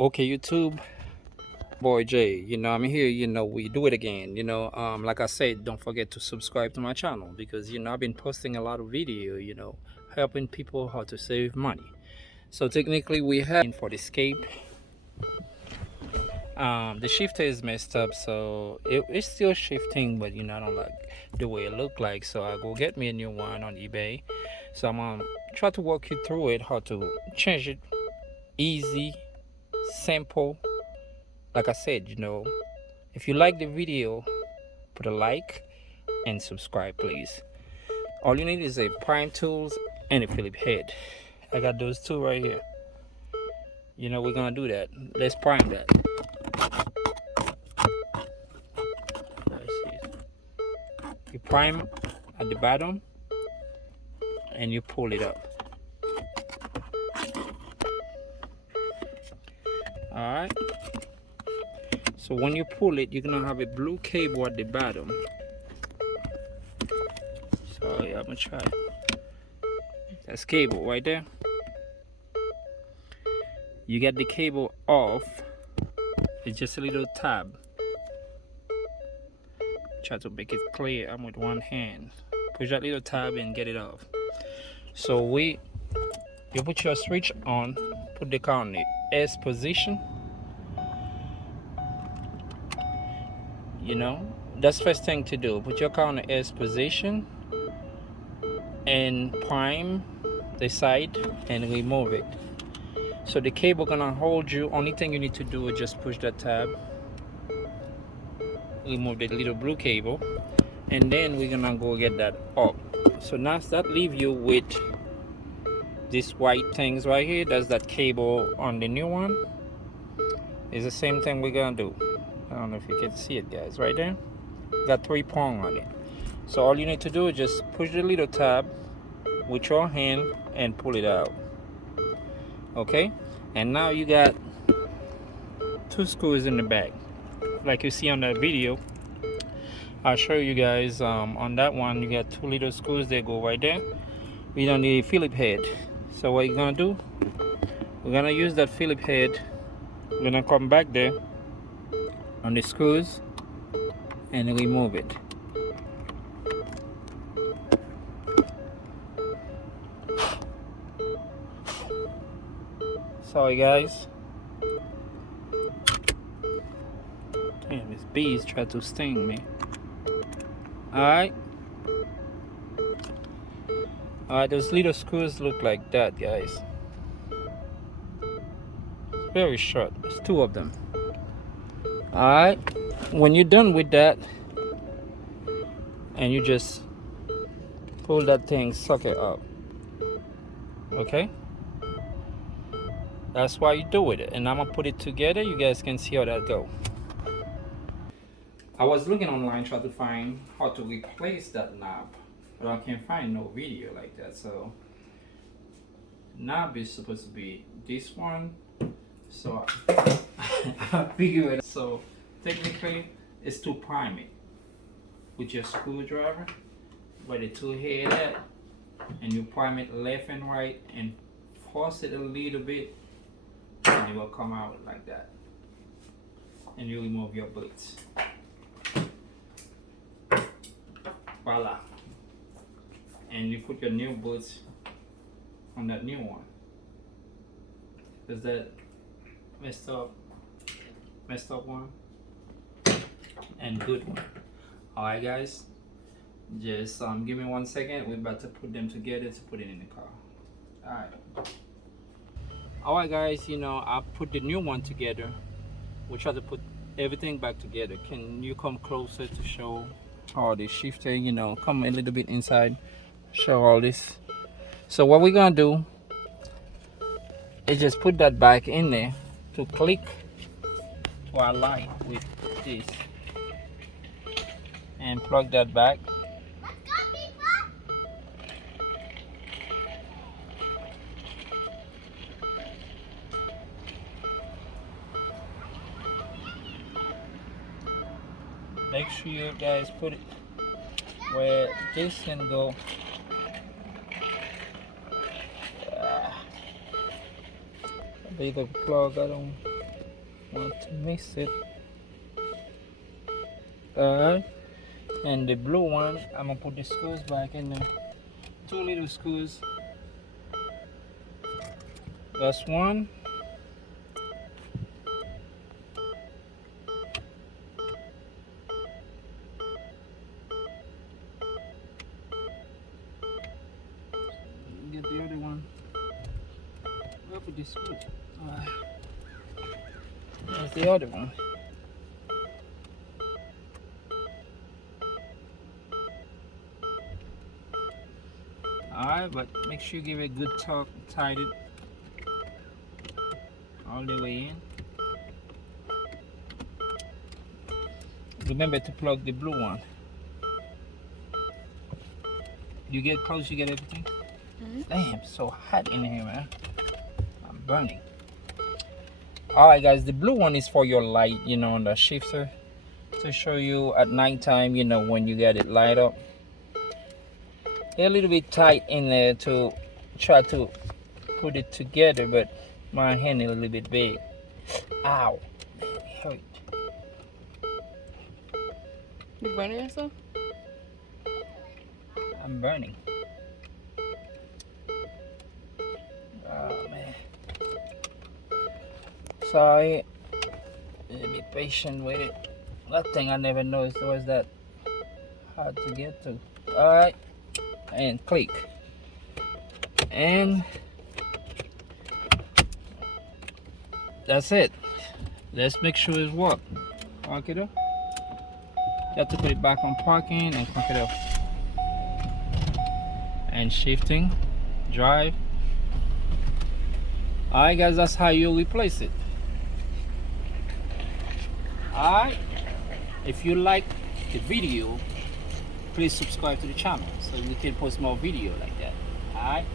Okay, YouTube, boy Jay. I'm here. We do it again. Like I said, don't forget to subscribe to my channel because I've been posting a lot of video. Helping people how to save money. So technically, we have for the escape. The shifter is messed up, so it's still shifting, but I don't like the way it look like. So I go get me a new one on eBay. So I'm gonna try to walk you through it, how to change it, easy, simple. Like I said, if you like the video, put a like and subscribe, please. All you need is a prime tools and a Philip head. I got those two right here. We're gonna do that. Let's prime that. Let's see. You prime at the bottom and you pull it up. All right. So when you pull it, you're gonna have a blue cable at the bottom. So yeah, I'm gonna try. That's cable right there. You get the cable off. It's just a little tab. Try to make it clear. I'm with one hand. Push that little tab and get it off. So you put your switch on, put the car on the S position. That's first thing to do. Put your car on the S position and prime the side and remove it. So the cable gonna hold you. Only thing you need to do is just push that tab, remove the little blue cable, and then we're gonna go get that up. So now that leave you with these white things right here. That's that cable on the new one. It's the same thing we're gonna do. I don't know if you can see it, guys, right there. Got 3 prongs on it. So all you need to do is just push the little tab with your hand and pull it out. Okay, and now you got 2 screws in the back, like you see on that video. I'll show you guys. On that one, you got 2 little screws that go right there. We don't need a Philip head. So what you're gonna do? We're gonna use that Philip head. We're gonna come back there on the screws and remove it. Sorry guys. Damn, these bees try to sting me. Alright. Alright, those little screws look like that, guys. It's very short. There's 2 of them. Alright. When you're done with that, and you just pull that thing, suck it up. Okay? That's why you do with it. And I'm gonna put it together. You guys can see how that go. I was looking online trying to find how to replace that knob, but I can't find no video like that. So knob is supposed to be this one. So I figure it. So technically it's to prime it with your screwdriver where the 2 head at, and you prime it left and right and force it a little bit, and it will come out like that. And you remove your bolts. Voila. And you put your new bolts on that new one. Is that messed up one and good one? Alright guys, just give me 1 second. We're about to put them together to put it in the car. Alright guys, I put the new one together. We try to put everything back together. Can you come closer to show all the shifter? Come a little bit inside, show all this. So what we're gonna do is just put that back in there to click to our light with this, and plug that back. Make sure you guys put it where this can go. Bigger plug, I don't want to miss it. Alright, and the blue one, I'm gonna put the screws back in there. 2 little screws. That's one. Get the other one. Where put the screw? That's the other one. Alright, but make sure you give it a good torque, tight it all the way in. Remember to plug the blue one. You get close, you get everything? Damn, so hot in here, man. I'm burning. Alright guys, the blue one is for your light, you know, on the shifter. To show you at nighttime, you know, when you get it light up. A little bit tight in there to try to put it together, but my hand is a little bit big. Ow, man, it hurt. You burning yourself? I'm burning. Oh man. Sorry. Be patient with it. That thing I never noticed was that hard to get to. Alright. And click. And that's it. Let's make sure it's work. Park it up. You have to put it back on parking and crank it up. And shifting, drive. Alright guys, that's how you replace it. Alright, if you like the video, please subscribe to the channel so we can post more video like that. Alright,